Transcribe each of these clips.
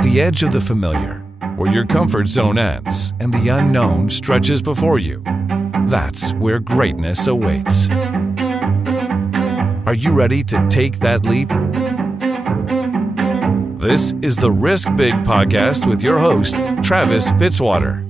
At the edge of the familiar, where your comfort zone ends and the unknown stretches before you, that's where greatness awaits. Are you ready to take that leap? This is the Risk Big podcast with your host, Travis Fitzwater.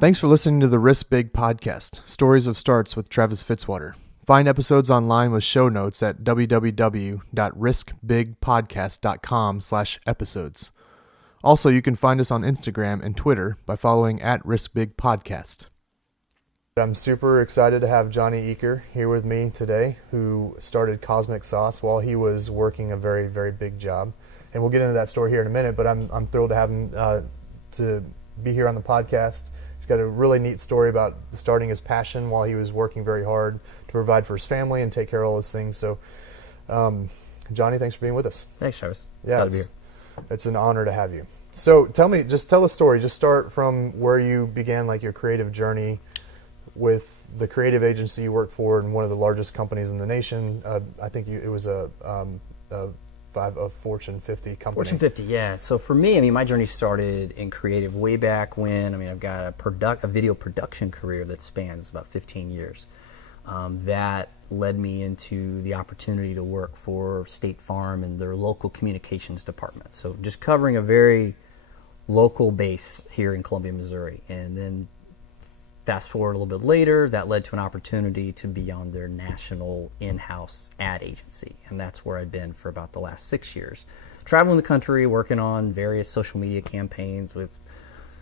Thanks for listening to the Risk Big podcast, Stories of Starts with Travis Fitzwater. Find episodes online with show notes at www.riskbigpodcast.com/episodes. Also, you can find us on Instagram and Twitter by following @RiskBigPodcast. I'm super excited to have Johnny Eaker here with me today, who started Cosmic Sauce while he was working a very, very big job. And we'll get into that story here in a minute, but I'm thrilled to have him to be here on the podcast. He's got a really neat story about starting his passion while he was working very hard to provide for his family and take care of all those things. So, Johnny, thanks for being with us. Thanks, Travis. Yeah, it's an honor to have you. So tell the story. Just start from where you began, like your creative journey with the creative agency you worked for and one of the largest companies in the nation. I think it was a Fortune 50 company. Fortune 50, yeah. So for me, my journey started in creative way back when. I've got a video production career that spans about 15 years. That led me into the opportunity to work for State Farm and their local communications department. So just covering a very local base here in Columbia, Missouri. And then fast forward a little bit later, that led to an opportunity to be on their national in-house ad agency. And that's where I've been for about the last 6 years. Traveling the country, working on various social media campaigns with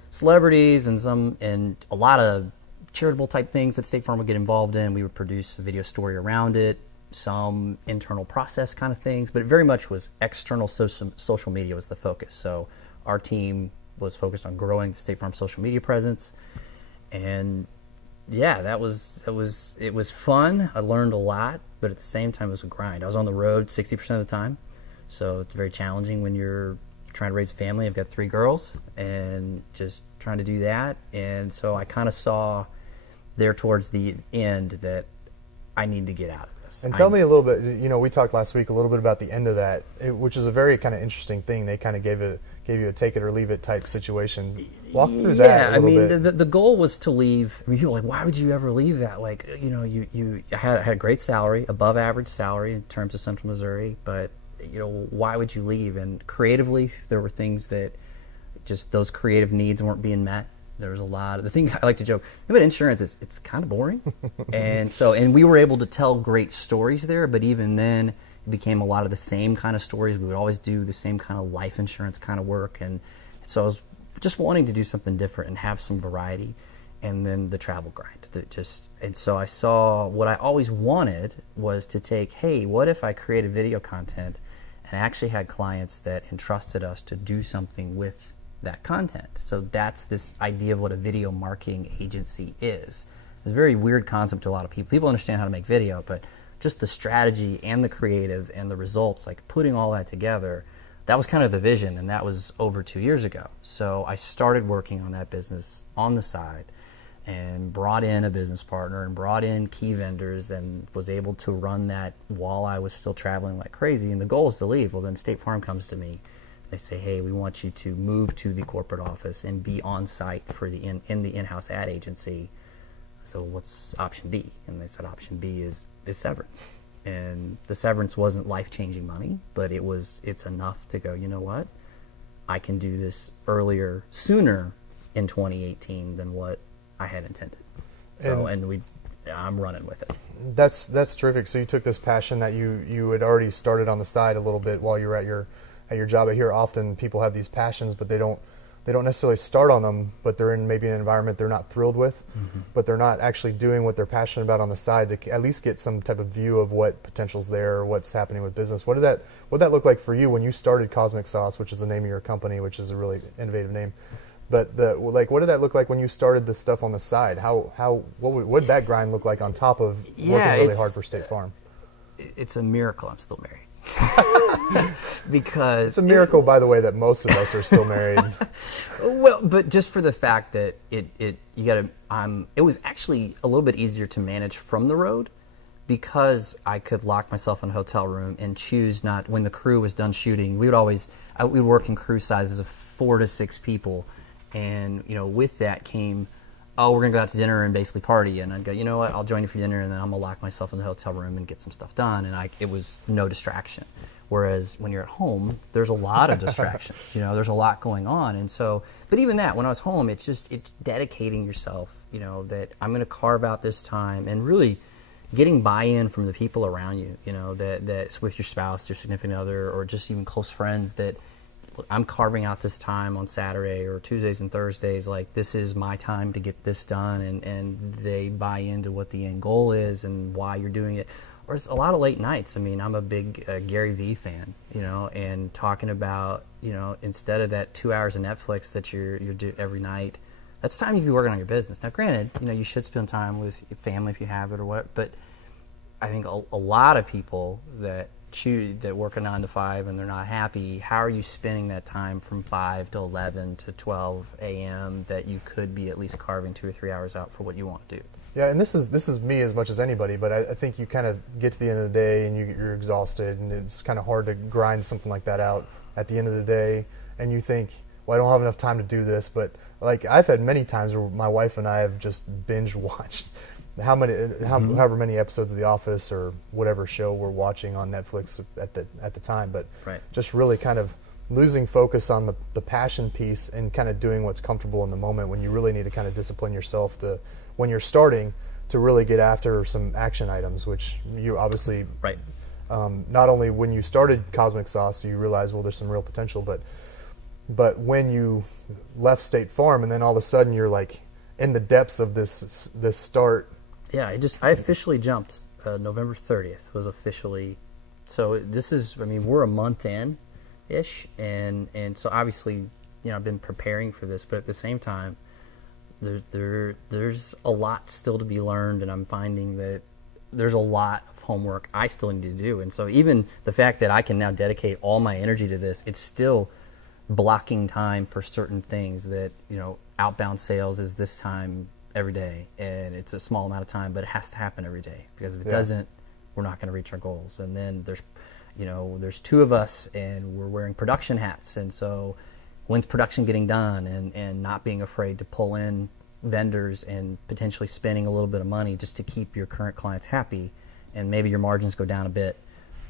celebrities and a lot of charitable type things that State Farm would get involved in. We would produce a video story around it, some internal process kind of things, but it very much was external social media was the focus. So our team was focused on growing the State Farm social media presence. And yeah, it was fun. I learned a lot, but at the same time it was a grind. I was on the road 60% of the time. So it's very challenging when you're trying to raise a family. I've got 3 girls and just trying to do that. And so I kind of saw there towards the end that I need to get out of this. And tell me a little bit, we talked last week a little bit about the end of that, which is a very kind of interesting thing. They kind of gave you a take it or leave it type situation. Walk through that a little bit. The goal was to leave. People are like, why would you ever leave that? Like, you had a great salary, above average salary in terms of Central Missouri, but why would you leave? And creatively, there were things that just those creative needs weren't being met. There was a lot of the thing I like to joke about insurance is it's kind of boring. and we were able to tell great stories there, but even then it became a lot of the same kind of stories. We would always do the same kind of life insurance kind of work. And so I was just wanting to do something different and have some variety. And then the travel grind and so I saw what I always wanted was to take, hey, what if I created video content and actually had clients that entrusted us to do something with that content. So that's this idea of what a video marketing agency is. It's a very weird concept to a lot of people. People understand how to make video, but just the strategy and the creative and the results, like putting all that together, that was kind of the vision, and that was over 2 years ago. So I started working on that business on the side and brought in a business partner and brought in key vendors and was able to run that while I was still traveling like crazy. And the goal is to leave. Well, then State Farm comes to me. They say, hey, we want you to move to the corporate office and be on site for in the in-house ad agency. So what's option B? And they said option B is severance. And the severance wasn't life-changing money, but it's enough to go, you know what? I can do this sooner in 2018 than what I had intended. So I'm running with it. That's terrific. So you took this passion that you had already started on the side a little bit while you were at your job. I hear often people have these passions, but they don't necessarily start on them, but they're in maybe an environment they're not thrilled with, but they're not actually doing what they're passionate about on the side to at least get some type of view of what potential's there or what's happening with business. What did that look like for you when you started Cosmic Sauce, which is the name of your company, which is a really innovative name? But what did that look like when you started the stuff on the side? What would that grind look like on top of working really hard for State Farm? It's a miracle I'm still married. Because It's a miracle, by the way, that most of us are still married. well, but just for the fact that it was actually a little bit easier to manage from the road, because I could lock myself in a hotel room and choose not, when the crew was done shooting, we'd work in crew sizes of 4 to 6 people. And, with that came, oh, we're going to go out to dinner and basically party. And I'd go, you know what, I'll join you for dinner, and then I'm going to lock myself in the hotel room and get some stuff done. And it was no distraction. Whereas when you're at home, there's a lot of distractions. There's a lot going on. And so, but even that, when I was home, it's dedicating yourself, that I'm going to carve out this time, and really getting buy-in from the people around you, that's with your spouse, your significant other, or just even close friends, that look, I'm carving out this time on Saturday or Tuesdays and Thursdays, like this is my time to get this done, and they buy into what the end goal is and why you're doing it. Or it's a lot of late nights. I mean, I'm a big Gary Vee fan, and talking about, instead of that 2 hours of Netflix that you're do every night, that's time you can be working on your business. Now, granted, you should spend time with your family if you have it or what, but I think a lot of people that work a 9 to 5 and they're not happy, how are you spending that time from 5 to 11 to 12 a.m. that you could be at least carving 2 or 3 hours out for what you want to do? Yeah, and this is me as much as anybody, but I think you kind of get to the end of the day and you're exhausted, and it's kind of hard to grind something like that out at the end of the day, and you think, well, I don't have enough time to do this. But like, I've had many times where my wife and I have just binge watched however many episodes of The Office or whatever show we're watching on Netflix at the time, but just really kind of losing focus on the passion piece and kind of doing what's comfortable in the moment, when you really need to kind of discipline yourself to, when you're starting, to really get after some action items, which you obviously, not only when you started Cosmic Sauce, you realize, well, there's some real potential, but when you left State Farm and then all of a sudden you're like in the depths of this start. Yeah, I officially jumped. November 30th was officially, so this is, we're a month in-ish, and so obviously, I've been preparing for this, but at the same time, there's a lot still to be learned, and I'm finding that there's a lot of homework I still need to do. And so even the fact that I can now dedicate all my energy to this, it's still blocking time for certain things that, outbound sales is this time every day, and it's a small amount of time, but it has to happen every day, because if it doesn't, we're not going to reach our goals. And then there's 2 of us, and we're wearing production hats, and so when's production getting done, and not being afraid to pull in vendors and potentially spending a little bit of money just to keep your current clients happy, and maybe your margins go down a bit,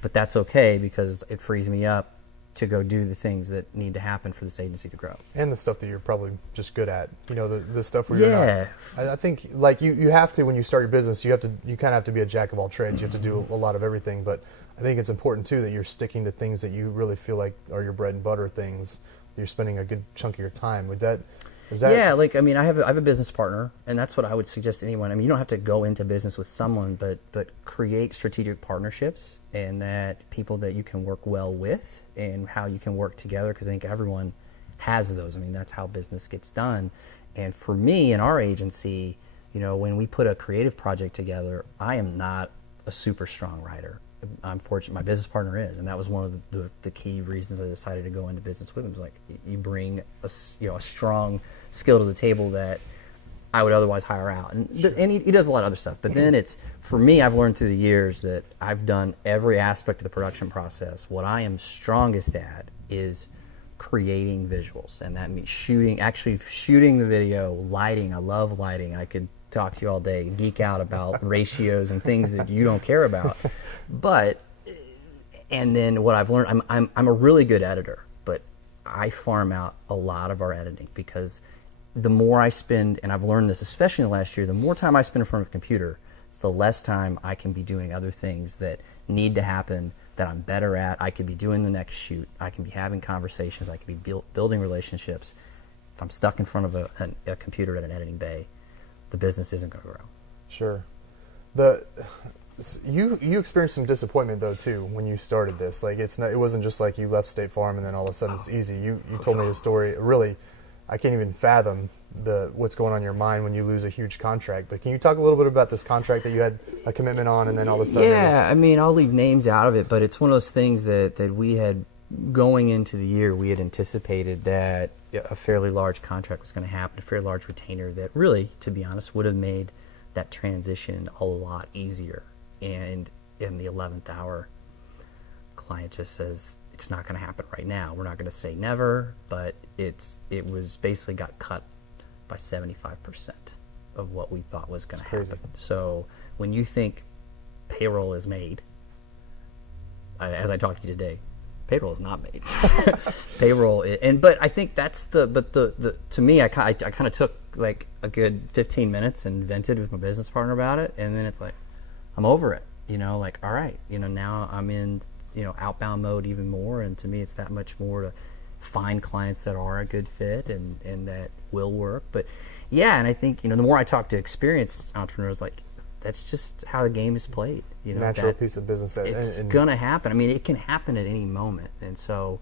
but that's okay, because it frees me up to go do the things that need to happen for this agency to grow. And the stuff that you're probably just good at, the stuff where you're not. I think, like, you have to, when you start your business, you kind of have to be a jack of all trades. You have to do a lot of everything, but I think it's important too that you're sticking to things that you really feel like are your bread and butter things. You're spending a good chunk of your time with that. Yeah, I have a business partner, and that's what I would suggest to anyone. You don't have to go into business with someone, but create strategic partnerships, and that people that you can work well with, and how you can work together, because I think everyone has those. That's how business gets done. And for me, in our agency, when we put a creative project together, I am not a super strong writer. I'm fortunate my business partner is, and that was one of the key reasons I decided to go into business with him. It was like, you bring a strong skill to the table that I would otherwise hire out, and he does a lot of other stuff. But then it's, for me, I've learned through the years that I've done every aspect of the production process. What I am strongest at is creating visuals, and that means shooting the video, lighting. I love lighting. I could talk to you all day, geek out about ratios and things that you don't care about. And then what I've learned, I'm a really good editor, but I farm out a lot of our editing, because the more I spend, and I've learned this especially in the last year, the more time I spend in front of a computer, it's the less time I can be doing other things that need to happen, that I'm better at. I could be doing the next shoot. I can be having conversations. I can be building relationships. If I'm stuck in front of a computer at an editing bay, the business isn't going to grow. Sure. You experienced some disappointment though too when you started this. Like, it wasn't just like you left State Farm and then all of a sudden it's easy. You told me a story. Really, I can't even fathom what's going on in your mind when you lose a huge contract. But can you talk a little bit about this contract that you had a commitment on, and then all of a sudden? Yeah, I mean, I'll leave names out of it, but it's one of those things that we had going into the year. We had anticipated that a fairly large contract was going to happen, a fairly large retainer that really, to be honest, would have made that transition a lot easier. And in the 11th hour, client just says, it's not going to happen right now. We're not going to say never, but it was basically got cut by 75% of what we thought was going to happen. So when you think payroll is made, as I talked to you today, payroll is not made. Payroll, but I think that's to me, I kind of took like a good 15 minutes and vented with my business partner about it, and then it's like, I'm over it. Like, all right, now I'm in, outbound mode even more, and to me, it's that much more to find clients that are a good fit and that will work. But yeah, and I think, the more I talk to experienced entrepreneurs, like, that's just how the game is played. Natural piece of business. It's going to happen. I mean, it can happen at any moment. And so,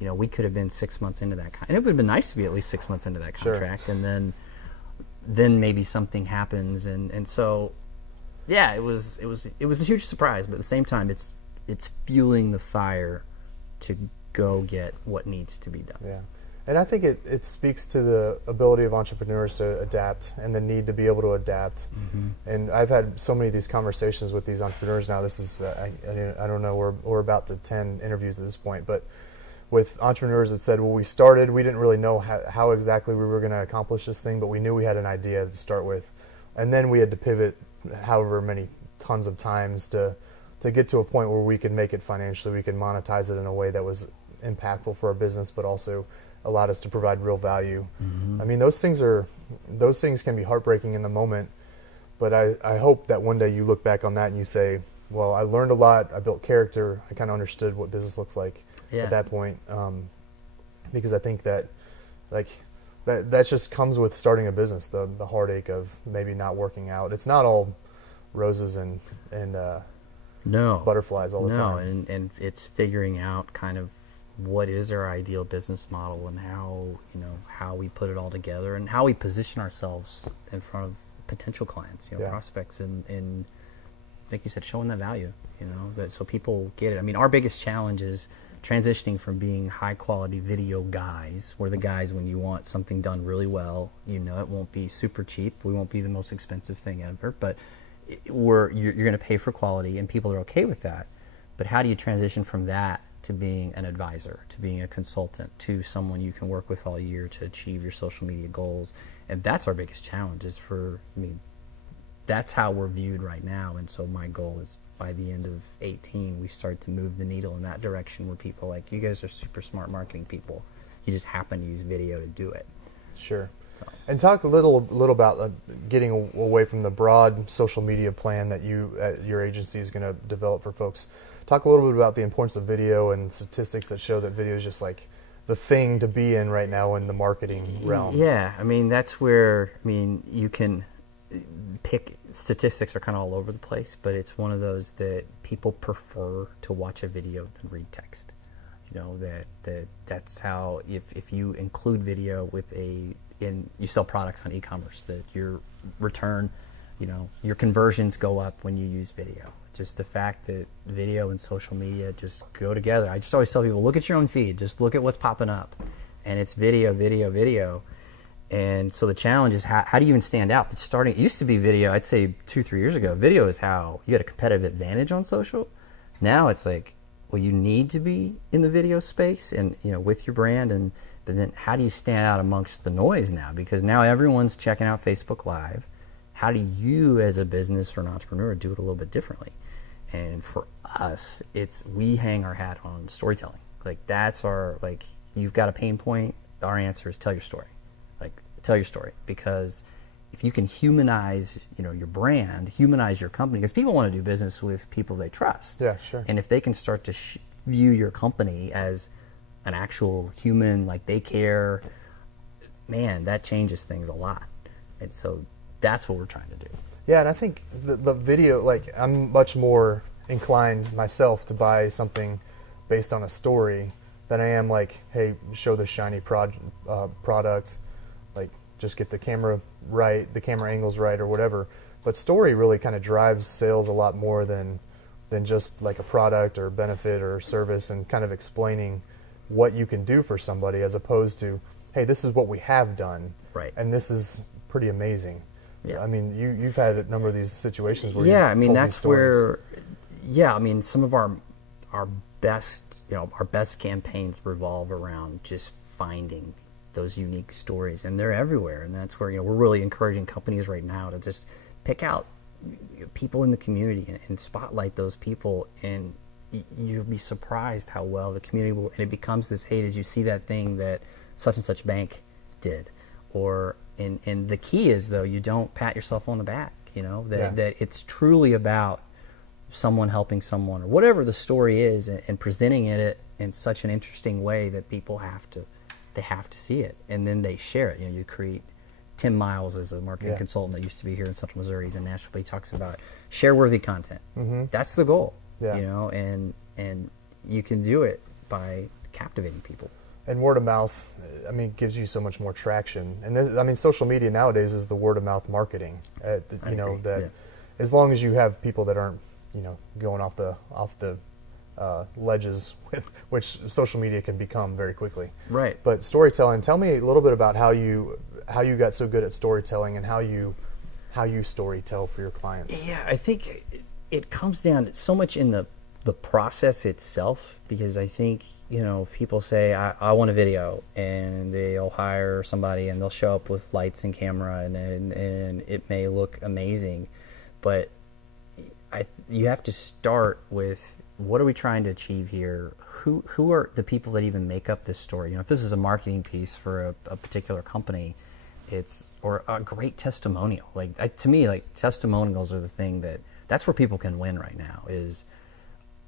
we could have been 6 months into that. And it would have been nice to be at least 6 months into that contract. Sure. And then maybe something happens. And so, yeah, it was a huge surprise. But at the same time, it's fueling the fire to go get what needs to be done. Yeah. And I think it speaks to the ability of entrepreneurs to adapt and the need to be able to adapt. Mm-hmm. And I've had so many of these conversations with these entrepreneurs now. This is, I don't know, we're about to 10 interviews at this point, but with entrepreneurs that said, well, we didn't really know how exactly we were going to accomplish this thing, but we knew we had an idea to start with. And then we had to pivot however many tons of times to get to a point where we could make it financially, we could monetize it in a way that was impactful for our business, but also allowed us to provide real value. Mm-hmm. I mean, those things can be heartbreaking in the moment, but I hope that one day you look back on that and you say, well, I learned a lot, I built character, I kind of understood what business looks like at that point, because I think that that just comes with starting a business, the heartache of maybe not working out. It's not all roses and butterflies all the time. No, and it's figuring out kind of what is our ideal business model and how we put it all together and how we position ourselves in front of potential clients, prospects, and like you said, showing that value, that so people get it. I mean, our biggest challenge is transitioning from being high quality video guys. We're the guys when you want something done really well, it won't be super cheap. We won't be the most expensive thing ever, but you're going to pay for quality and people are okay with that. But how do you transition from that to being an advisor, to being a consultant, to someone you can work with all year to achieve your social media goals? And that's our biggest challenge that's how we're viewed right now. And so my goal is by the end of 2018, we start to move the needle in that direction where people are like, you guys are super smart marketing people. You just happen to use video to do it. Sure. And talk a little about getting away from the broad social media plan that your agency is going to develop for folks. Talk a little bit about the importance of video and statistics that show that video is just like the thing to be in right now in the marketing realm. Yeah, I mean, that's where, you can pick, statistics are kind of all over the place, but it's one of those that people prefer to watch a video than read text. That's how, if you include video with you sell products on e-commerce, that your return, your conversions go up when you use video. Just the fact that video and social media just go together. I just always tell people, look at your own feed, just look at what's popping up, and it's video, video, video. And so the challenge is how do you even stand out? It used to be video, I'd say 2-3 years ago, video is how you had a competitive advantage on social. Now it's like, well, you need to be in the video space and with your brand, but then how do you stand out amongst the noise now? Because now everyone's checking out Facebook Live. How do you as a business or an entrepreneur do it a little bit differently? And for us, we hang our hat on storytelling. That's you've got a pain point, our answer is tell your story. Tell your story, because if you can humanize, your brand, humanize your company, because people want to do business with people they trust. Yeah, sure. And if they can start to view your company as an actual human, like they care, man, that changes things a lot. And so that's what we're trying to do. Yeah, and I think the video, I'm much more inclined myself to buy something based on a story than I am hey, show the shiny product. like just get the camera right, the camera angles right or whatever. But story really kind of drives sales a lot more than just like a product or benefit or service, and kind of explaining what you can do for somebody, as opposed to, hey, this is what we have done. Right. And this is pretty amazing. Yeah. I mean, you've had a number of these situations where yeah, you I mean, told that's these stories. where, yeah, I mean, some of our best, our best campaigns revolve around just finding those unique stories, and they're everywhere. And that's where, we're really encouraging companies right now to just pick out people in the community and spotlight those people, and you'll be surprised how well the community will, and it becomes this, hey, did you see that thing that such and such bank did? Or, and the key is, though, you don't pat yourself on the back, that it's truly about someone helping someone, or whatever the story is, and presenting it in such an interesting way that people have to see it, and then they share it. You create. Tim Miles is a marketing consultant that used to be here in Central Missouri. He's in Nashville. He talks about share-worthy content. Mm-hmm. That's the goal, and you can do it by captivating people. And word of mouth, I mean, gives you so much more traction. And this, I mean, social media nowadays is the word of mouth marketing. As long as you have people that aren't, going off the ledges, with which social media can become very quickly. Right. But storytelling, tell me a little bit about how you got so good at storytelling, and how you storytell for your clients. Yeah, I think it comes down to so much in the process itself, because I think, people say, I want a video, and they'll hire somebody and they'll show up with lights and camera, and it may look amazing, but you have to start with, what are we trying to achieve here? Who are the people that even make up this story? If this is a marketing piece for a particular company, or a great testimonial. To me, testimonials are the thing that's where people can win right now, is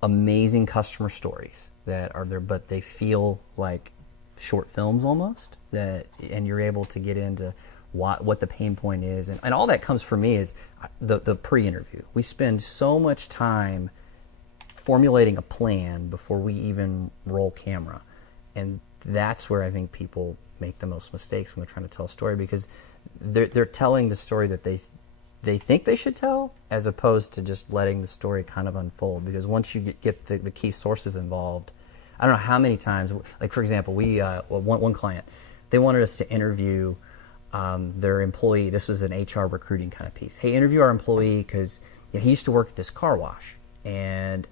amazing customer stories that are there, but they feel like short films almost, and you're able to get into what the pain point is, and all that comes for me is the pre-interview. We spend so much time formulating a plan before we even roll camera, and that's where I think people make the most mistakes when they're trying to tell a story, because they're telling the story that they think they should tell, as opposed to just letting the story kind of unfold. Because once you get the key sources involved, I don't know how many times, like for example, we one client, they wanted us to interview their employee. This was an HR recruiting kind of piece. Hey, interview our employee, because he used to work at this car wash, and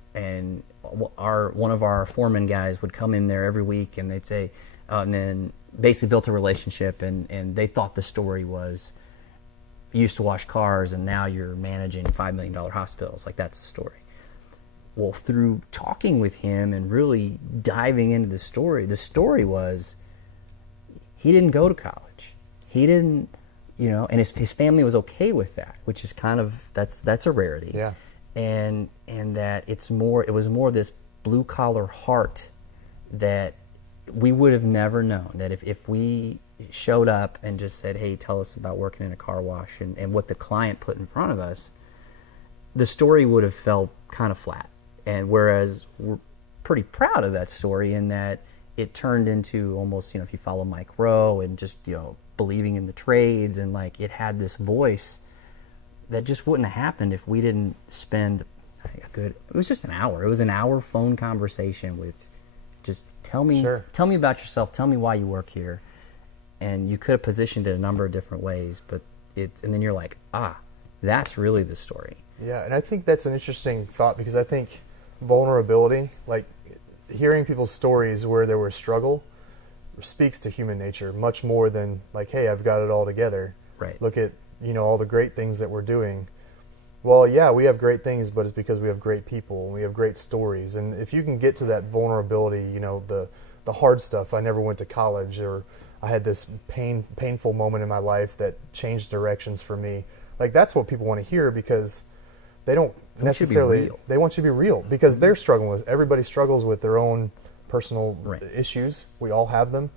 one of our foreman guys would come in there every week, and they'd say, and then basically built a relationship, and they thought the story was, you used to wash cars and now you're managing $5 million hospitals. That's the story. Well, through talking with him and really diving into the story was, he didn't go to college. He didn't, and his family was okay with that, which is kind of, that's a rarity. Yeah. And that it was more this blue collar heart that we would have never known, that if we showed up and just said, hey, tell us about working in a car wash, and what the client put in front of us, the story would have felt kind of flat. And whereas we're pretty proud of that story, in that it turned into almost, if you follow Mike Rowe, and just, believing in the trades, and it had this voice that just wouldn't have happened if we didn't spend it was just an hour. It was an hour phone conversation with, just tell me about yourself, tell me why you work here. And you could have positioned it a number of different ways, but and then you're like, that's really the story. Yeah, and I think that's an interesting thought, because I think vulnerability, hearing people's stories where there was struggle, speaks to human nature much more than hey, I've got it all together. Right. Look at, all the great things that we're doing. Well, yeah, we have great things, but it's because we have great people, and we have great stories. And if you can get to that vulnerability, the hard stuff, I never went to college, or I had this painful moment in my life that changed directions for me. That's what people want to hear, because they don't necessarily, they want you to be real, because they're struggling with, everybody struggles with their own personal issues. We all have them.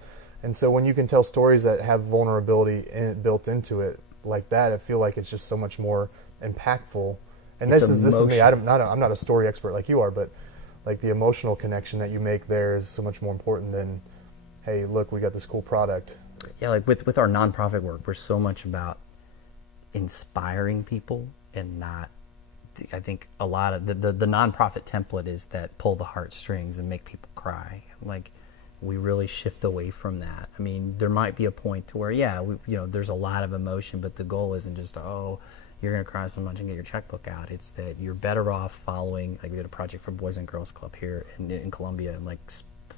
And so when you can tell stories that have vulnerability built into it like that, I feel like it's just so much more impactful. And this is me. I'm not a story expert like you are, but the emotional connection that you make there is so much more important than, hey, look, we got this cool product. Yeah, like with our nonprofit work, we're so much about inspiring people and not. I think a lot of the nonprofit template is that pull the heartstrings and make people cry. Like, we really shift away from that. I mean, there might be a point to where, there's a lot of emotion, but the goal isn't just, you're going to cry so much and get your checkbook out. It's that you're better off following, like we did a project for Boys and Girls Club here in Columbia, and like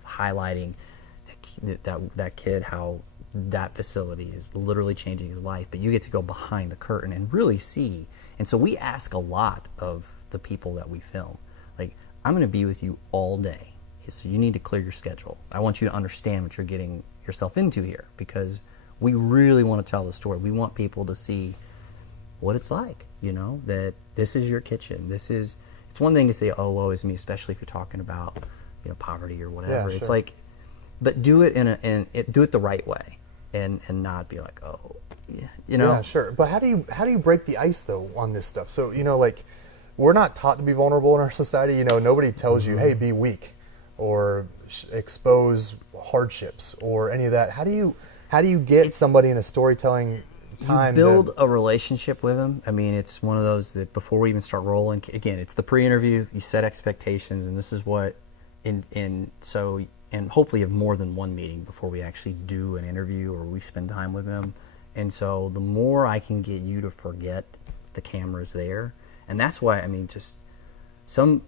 highlighting that kid, how that facility is literally changing his life, but you get to go behind the curtain and really see. And so we ask a lot of the people that we film. Like, I'm going to be with you all day, so you need to clear your schedule. I want you to understand what you're getting yourself into here, because we really want to tell the story. We want people to see what it's like, that this is your kitchen. It's one thing to say, oh, woe is me, especially if you're talking about, poverty or whatever. Yeah, it's sure. like, but do it do it the right way, and not be like, Yeah, sure. But how do you break the ice though on this stuff? So like, we're not taught to be vulnerable in our society. Nobody tells you, hey, be weak, or expose hardships, or any of that. How do you get somebody in a storytelling time? You build a relationship with them. I mean, it's one of those that before we even start rolling, again, it's the pre-interview. You set expectations, and this is what, and hopefully you have more than one meeting before we actually do an interview or we spend time with them. And so the more I can get you to forget the camera's there, and that's why, I mean, just some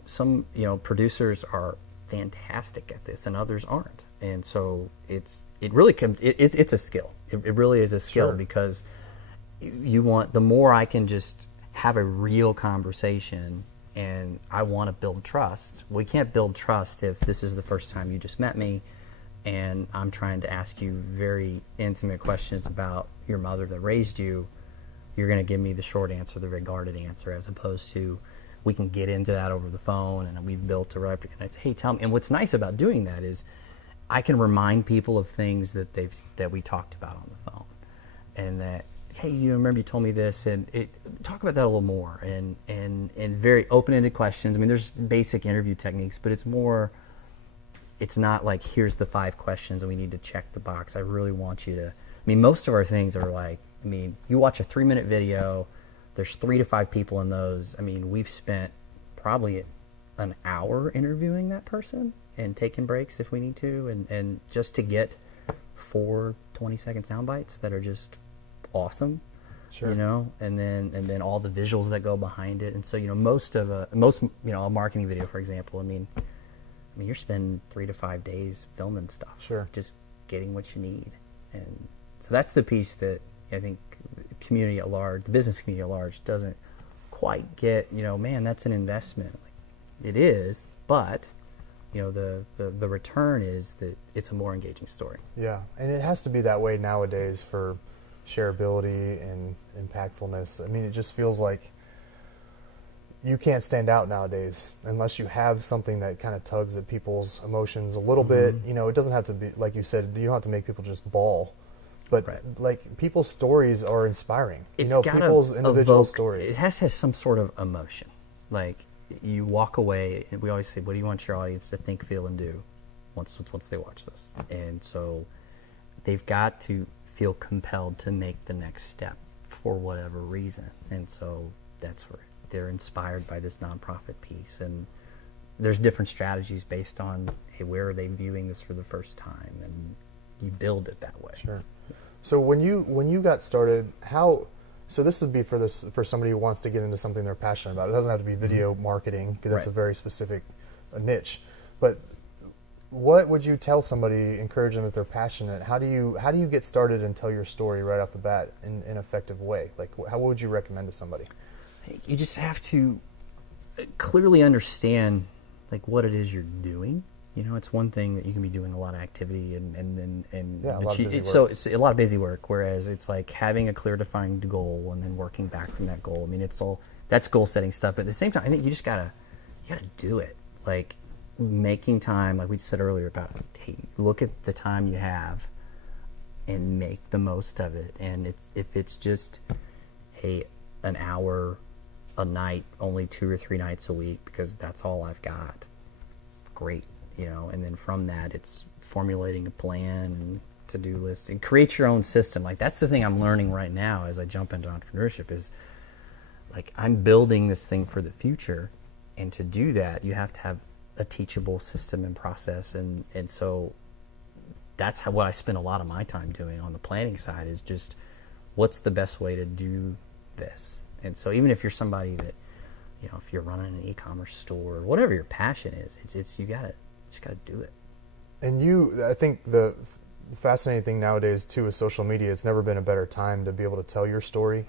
producers are fantastic at this and others aren't. And so it's a skill. It really is a skill. Sure. Because you want, the more I can just have a real conversation, and I want to build trust. We can't build trust if this is the first time you just met me and I'm trying to ask you very intimate questions about your mother that raised you. You're going to give me the short answer, the very guarded answer, as opposed to we can get into that over the phone, and we've built a rep. And hey, tell me. And what's nice about doing that is I can remind people of things that we talked about on the phone, and that, hey, you remember you told me this, and talk about that a little more, and very open-ended questions. I mean, there's basic interview techniques, but it's not like, here's the 5 questions and we need to check the box. I really want you to, most of our things are like, you watch a 3-minute video, there's 3 to 5 people in those. We've spent probably an hour interviewing that person and taking breaks if we need to, and just to get 4 20-second sound bites that are just awesome. Sure. And then all the visuals that go behind it. And so, most a marketing video, for example, you're spending 3 to 5 days filming stuff. Sure. Just getting what you need. And so that's the piece that I think the community at large, the business community at large, doesn't quite get, man, that's an investment. Like, it is, but the return is that it's a more engaging story. Yeah, and it has to be that way nowadays for shareability and impactfulness. It just feels like you can't stand out nowadays unless you have something that kind of tugs at people's emotions a little bit. It doesn't have to be, like you said, you don't have to make people just bawl. But right. Like, people's stories are inspiring. It's people's individual stories. It has to have some sort of emotion. Like, you walk away, and we always say, what do you want your audience to think, feel, and do once they watch this? And so they've got to feel compelled to make the next step for whatever reason. And so that's where they're inspired by this nonprofit piece. And there's different strategies based on, hey, where are they viewing this for the first time? And you build it that way. Sure. So when you got started, so this would be for somebody who wants to get into something they're passionate about. It doesn't have to be video marketing, because that's a very specific niche. But what would you tell somebody, encourage them if they're passionate? How do you get started and tell your story right off the bat in an effective way? Like, how would you recommend to somebody? You just have to clearly understand like what it is you're doing. It's one thing that you can be doing a lot of activity and a lot of busy work. So it's a lot of busy work. Whereas it's like having a clear defined goal and then working back from that goal. That's goal setting stuff. But at the same time, I think you gotta do it. Like, making time, like we said earlier about, hey, look at the time you have and make the most of it. And if it's just, hey, an hour a night, only 2 or 3 nights a week, because that's all I've got, great. And then from that, it's formulating a plan and to-do lists and create your own system. Like, that's the thing I'm learning right now as I jump into entrepreneurship is, like, I'm building this thing for the future. And to do that, you have to have a teachable system and process. And so that's what I spend a lot of my time doing on the planning side is just what's the best way to do this. And so even if you're somebody that, you know, if you're running an e-commerce store or whatever your passion is, it's you just gotta do it. And I think the fascinating thing nowadays too is social media. It's never been a better time to be able to tell your story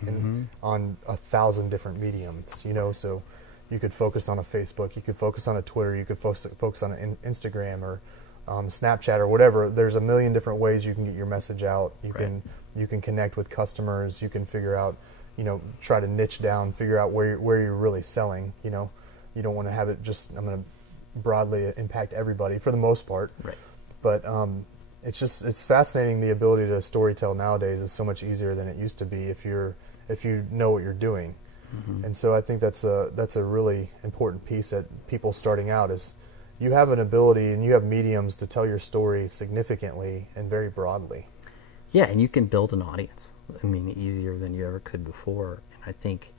on 1,000 different mediums, you know, so you could focus on a Facebook, you could focus on a Twitter, you could focus on an Instagram or Snapchat or whatever. There's a million different ways you can get your message out. You can connect with customers. You can figure out, you know, try to niche down, figure out where you're really selling. You know, you don't want to have it just, I'm going to broadly impact everybody for the most part. Right. But it's fascinating. The ability to storytell nowadays is so much easier than it used to be if you know what you're doing. And so I think that's a really important piece that people starting out is you have an ability and you have mediums to tell your story significantly and very broadly. Yeah, and you can build an audience. I mean, easier than you ever could before. And I think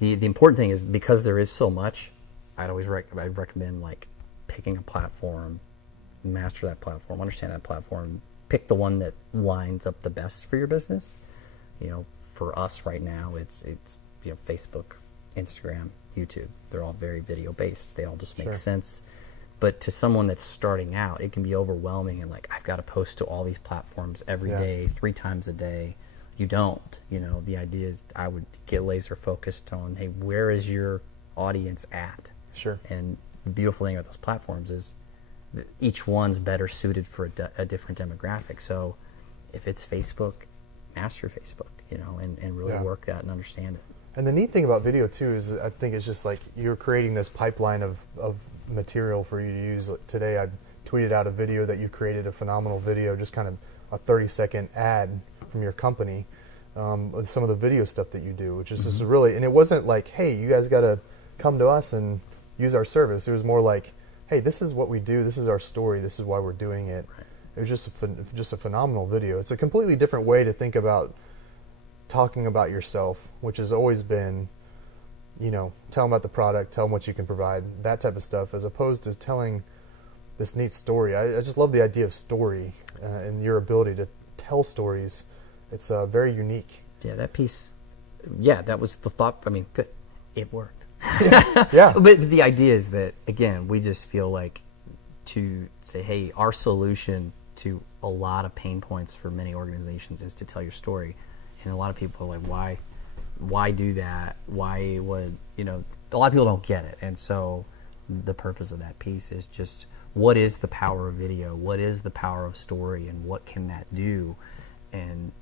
the important thing is because there is so much, I'd recommend like picking a platform, master that platform, understand that platform, pick the one that lines up the best for your business. You know, for us right now, it's you know, Facebook, Instagram, YouTube. They're all very video based. They all just make sense. But to someone that's starting out, it can be overwhelming and like, I've got to post to all these platforms every day, 3 times a day. You don't. You know, the idea is I would get laser focused on, hey, where is your audience at? Sure. And the beautiful thing about those platforms is that each one's better suited for a different demographic. So if it's Facebook, master Facebook, you know, and really work that and understand it. And the neat thing about video too is I think it's just like you're creating this pipeline of material for you to use. Today I tweeted out a video that you created, a phenomenal video, just kind of a 30-second ad from your company with some of the video stuff that you do, which is just really, and it wasn't like, hey, you guys got to come to us and use our service. It was more like, hey, this is what we do, this is our story, this is why we're doing it. Right. It was just a phenomenal video. It's a completely different way to think about talking about yourself, which has always been, you know, tell them about the product, tell them what you can provide, that type of stuff, as opposed to telling this neat story. I just love the idea of story and your ability to tell stories. It's very unique. Yeah, that piece, that was the thought. I mean, good. It worked. Yeah. But the idea is that, again, we just feel like to say, hey, our solution to a lot of pain points for many organizations is to tell your story. And a lot of people are like, why do that? Why would, you know, a lot of people don't get it. And so the purpose of that piece is just, what is the power of video? What is the power of story? And what can that do? And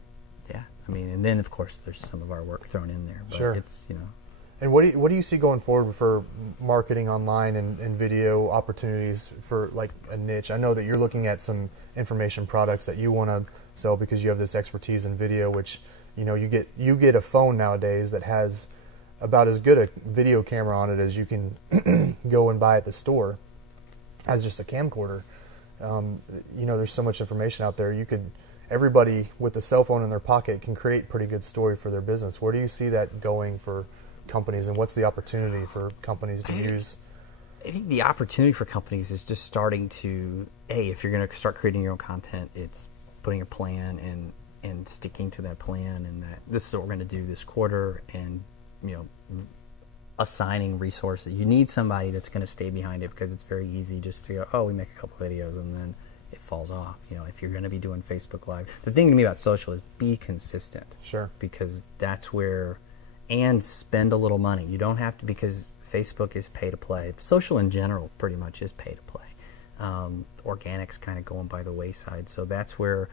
I mean, and then of course there's some of our work thrown in there, but it's, you know. And what do you see going forward for marketing online and video opportunities for like a niche? I know that you're looking at some information products that you want to sell because you have this expertise in video, which, you know, you get a phone nowadays that has about as good a video camera on it as you can go and buy at the store as just a camcorder. You know, there's so much information out there. Everybody with a cell phone in their pocket can create pretty good story for their business. Where do you see that going for companies, and what's the opportunity for companies to use? I think the opportunity for companies is just starting to, if you're going to start creating your own content, it's putting a plan and sticking to that plan, and that this is what we're going to do this quarter, and, you know, assigning resources. You need somebody that's going to stay behind it, because it's very easy just to go, we make a couple videos and then it falls off. You know, if you're going to be doing Facebook Live, the thing to me about social is be consistent. Sure. Because that's where, and spend a little money. You don't have to, because Facebook is pay to play. Social in general pretty much is pay to play. Organic's kind of going by the wayside. So that's where,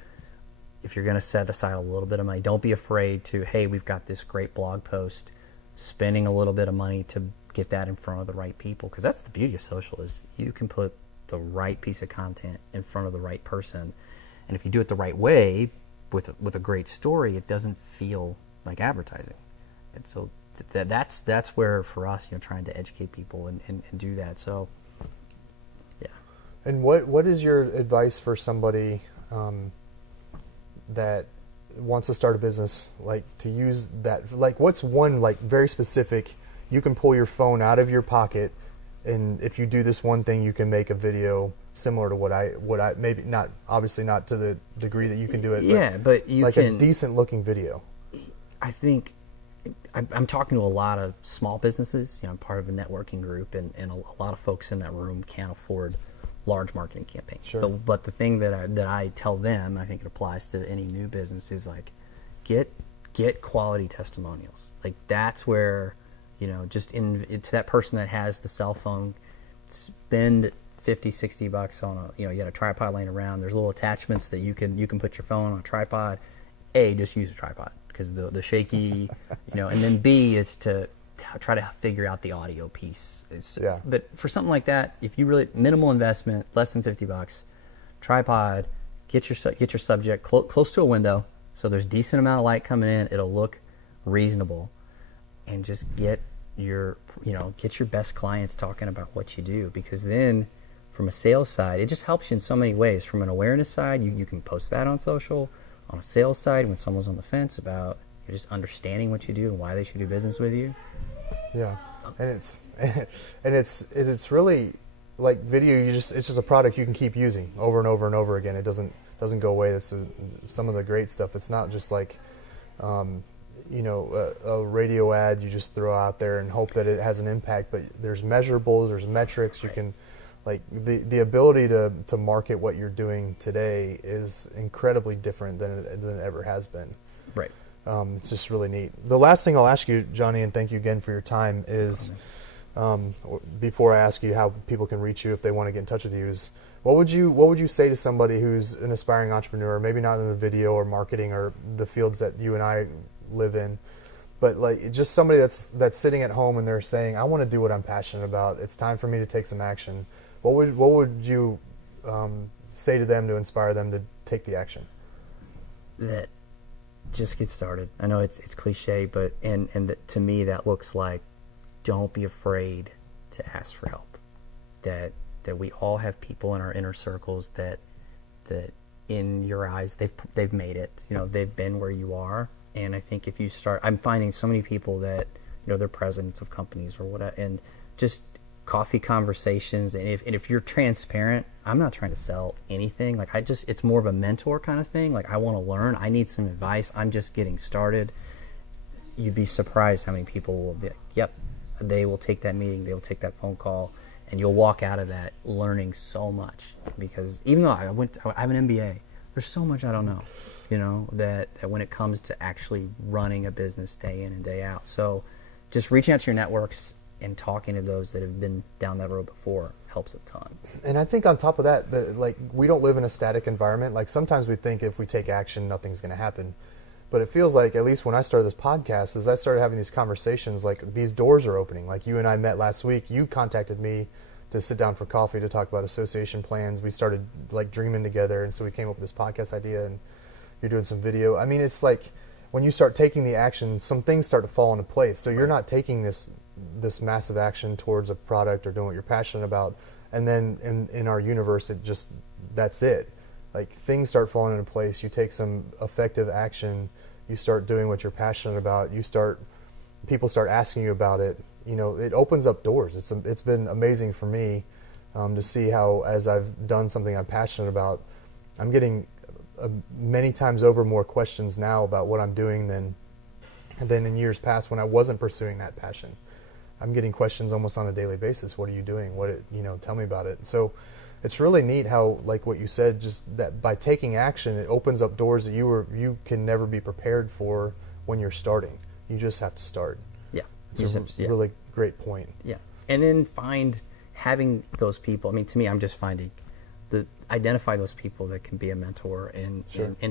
if you're going to set aside a little bit of money, don't be afraid to, hey, we've got this great blog post, spending a little bit of money to get that in front of the right people. Because that's the beauty of social, is you can put the right piece of content in front of the right person. And if you do it the right way, with a great story, it doesn't feel like advertising. And so that's where, for us, you know, trying to educate people and do that. So, yeah. And what is your advice for somebody that wants to start a business, like to use that, like what's one like very specific, you can pull your phone out of your pocket, and if you do this one thing, you can make a video similar to what I maybe not, obviously not to the degree that you can do it. Yeah, but you like can, a decent looking video. I think I'm talking to a lot of small businesses. I'm part of a networking group, and a lot of folks in that room can't afford large marketing campaigns. Sure. But the thing that I tell them, and I think it applies to any new business, is like get quality testimonials. Like that's where, just to that person that has the cell phone, spend $50-$60 on you got a tripod laying around. There's little attachments that you can put your phone on a tripod. A, just use a tripod because the shaky, and then B is to try to figure out the audio piece. Yeah. But for something like that, if you really minimal investment, less than $50, tripod, get your subject close to a window so there's decent amount of light coming in. It'll look reasonable, and just get your best clients talking about what you do, because then from a sales side, it just helps you in so many ways. From an awareness side, you can post that on social. On a sales side, when someone's on the fence about just understanding what you do and why they should do business with you. Yeah, and it's really like video. It's just a product you can keep using over and over and over again. It doesn't go away. That's some of the great stuff. It's not just like a radio ad you just throw out there and hope that it has an impact. But there's measurables, there's metrics. You can, like the ability to market what you're doing today is incredibly different than it ever has been. Right. It's just really neat. The last thing I'll ask you, Johnny, and thank you again for your time, is before I ask you how people can reach you if they want to get in touch with you, is what would you say to somebody who's an aspiring entrepreneur, maybe not in the video or marketing or the fields that you and I live in, but like just somebody that's sitting at home and they're saying, I want to do what I'm passionate about. It's time for me to take some action. What would you say to them to inspire them to take the action? That just get started. I know it's cliche, but to me that looks like, don't be afraid to ask for help. That we all have people in our inner circles that in your eyes they've made it. They've been where you are. And I think if you start, I'm finding so many people that they're presidents of companies or whatever, and just coffee conversations. And if you're transparent, I'm not trying to sell anything. Like it's more of a mentor kind of thing. Like I want to learn. I need some advice. I'm just getting started. You'd be surprised how many people will be like, yep, they will take that meeting. They will take that phone call, and you'll walk out of that learning so much. Because even though I have an MBA, there's so much I don't know. That when it comes to actually running a business day in and day out. So just reaching out to your networks and talking to those that have been down that road before helps a ton. And I think on top of that, we don't live in a static environment. Like sometimes we think if we take action, nothing's going to happen. But it feels like, at least when I started this podcast, as I started having these conversations, like these doors are opening. Like you and I met last week. You contacted me to sit down for coffee to talk about association plans. We started like dreaming together, and so we came up with this podcast idea, and you're doing some video. I mean, it's like when you start taking the action, some things start to fall into place. So you're not taking this massive action towards a product or doing what you're passionate about, and then in our universe, that's it. Like things start falling into place. You take some effective action. You start doing what you're passionate about. People start asking you about it. It opens up doors. It's been amazing for me to see how, as I've done something I'm passionate about, I'm getting many times over more questions now about what I'm doing than in years past when I wasn't pursuing that passion. I'm getting questions almost on a daily basis. What are you doing? Tell me about it. So it's really neat how, like what you said, just that by taking action, it opens up doors that you can never be prepared for when you're starting. You just have to start. Yeah. It's a really great point. Yeah. And then having those people. I mean, to me, I'm just finding identify those people that can be a mentor and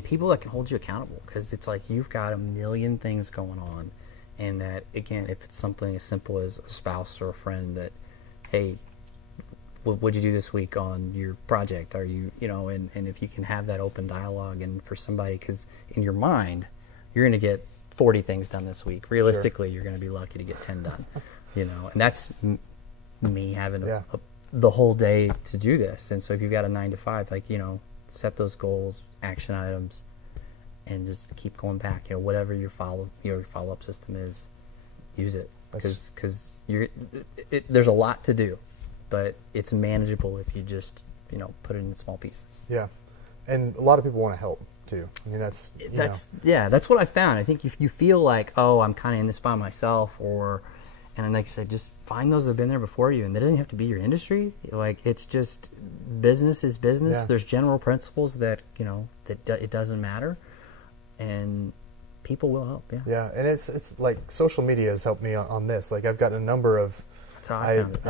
people that can hold you accountable, because it's like you've got a million things going on, and that, again, if it's something as simple as a spouse or a friend that, hey, what'd you do this week on your project? Are you, and if you can have that open dialogue, and for somebody, because in your mind, you're going to get 40 things done this week. Realistically, you're going to be lucky to get 10 done, and that's me having the whole day to do this. And so if you've got a 9 to 5, set those goals, action items, and just keep going back. Whatever your follow-up system is, use it, because there's a lot to do, but it's manageable if you just put it in small pieces. Yeah, and a lot of people want to help too. I mean, that's what I found. I think if you feel like, oh, I'm kind of in this by myself, and like I said, just find those that have been there before you, and that doesn't have to be your industry. Like, it's just business is business. Yeah. There's general principles that it doesn't matter, and people will help. Yeah. Yeah, and it's like social media has helped me on this. Like, I've gotten a number of. That's how I found it.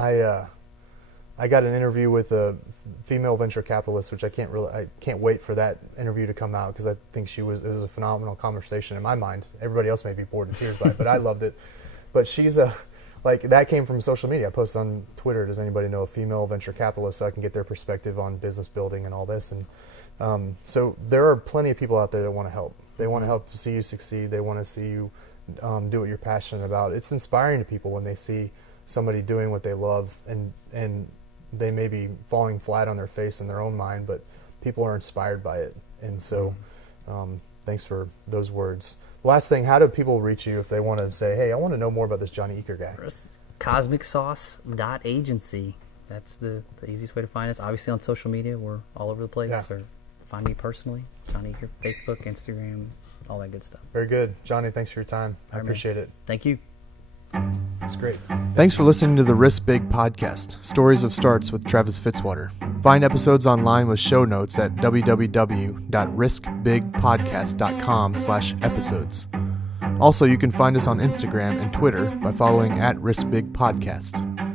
I got an interview with a female venture capitalist, which I can't wait for that interview to come out, because I think it was a phenomenal conversation in my mind. Everybody else may be bored to tears by it, but I loved it. But she's that came from social media. I posted on Twitter, does anybody know a female venture capitalist, so I can get their perspective on business building and all this. And so there are plenty of people out there that want to help. They want to help see you succeed. They want to see you do what you're passionate about. It's inspiring to people when they see somebody doing what they love, and they may be falling flat on their face in their own mind, but people are inspired by it. And so thanks for those words. Last thing, how do people reach you if they want to say, hey, I want to know more about this Johnny Eaker guy? CosmicSauce.agency. That's the easiest way to find us. Obviously on social media, we're all over the place. Yeah. Or find me personally, Johnny Eaker, Facebook, Instagram, all that good stuff. Very good. Johnny, thanks for your time. I appreciate it. Thank you. It's great. Thanks for listening to the Risk Big podcast, Stories of Starts with Travis Fitzwater. Find episodes online with show notes at www.riskbigpodcast.com/episodes. Also, you can find us on Instagram and Twitter by following @RiskBigPodcast.